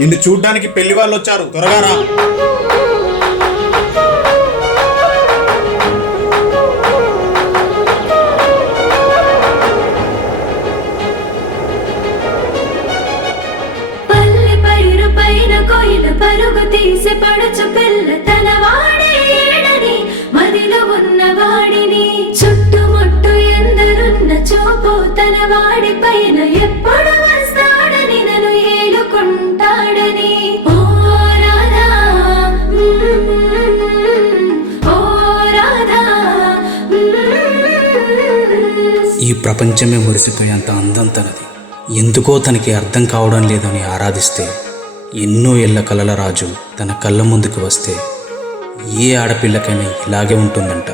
నిన్ను చూడ్డానికి పెళ్లి వాళ్ళు వచ్చారు, త్వరగా రా. పరుగు తీసి పడుచు పిల్ల తన వాడేడని మదిలో ఉన్న వాడిని చుట్టుముట్టు ఎందరున్న చూపు తన వాడి పైన ఎప్పుడు వస్తాడని నన్ను ఏలుకుంటాడని ఓ రాధా ఓ రాధా. ఈ ప్రపంచమే మురిసిపోయేంత అందం తనది. ఎందుకో తనకి అర్థం కావడం లేదని ఆరాధిస్తే ఎన్నో ఏళ్ల కలల రాజు తన కళ్ళ ముందుకు వస్తే ఏ ఆడపిల్లకైనా ఇలాగే ఉంటుందంట.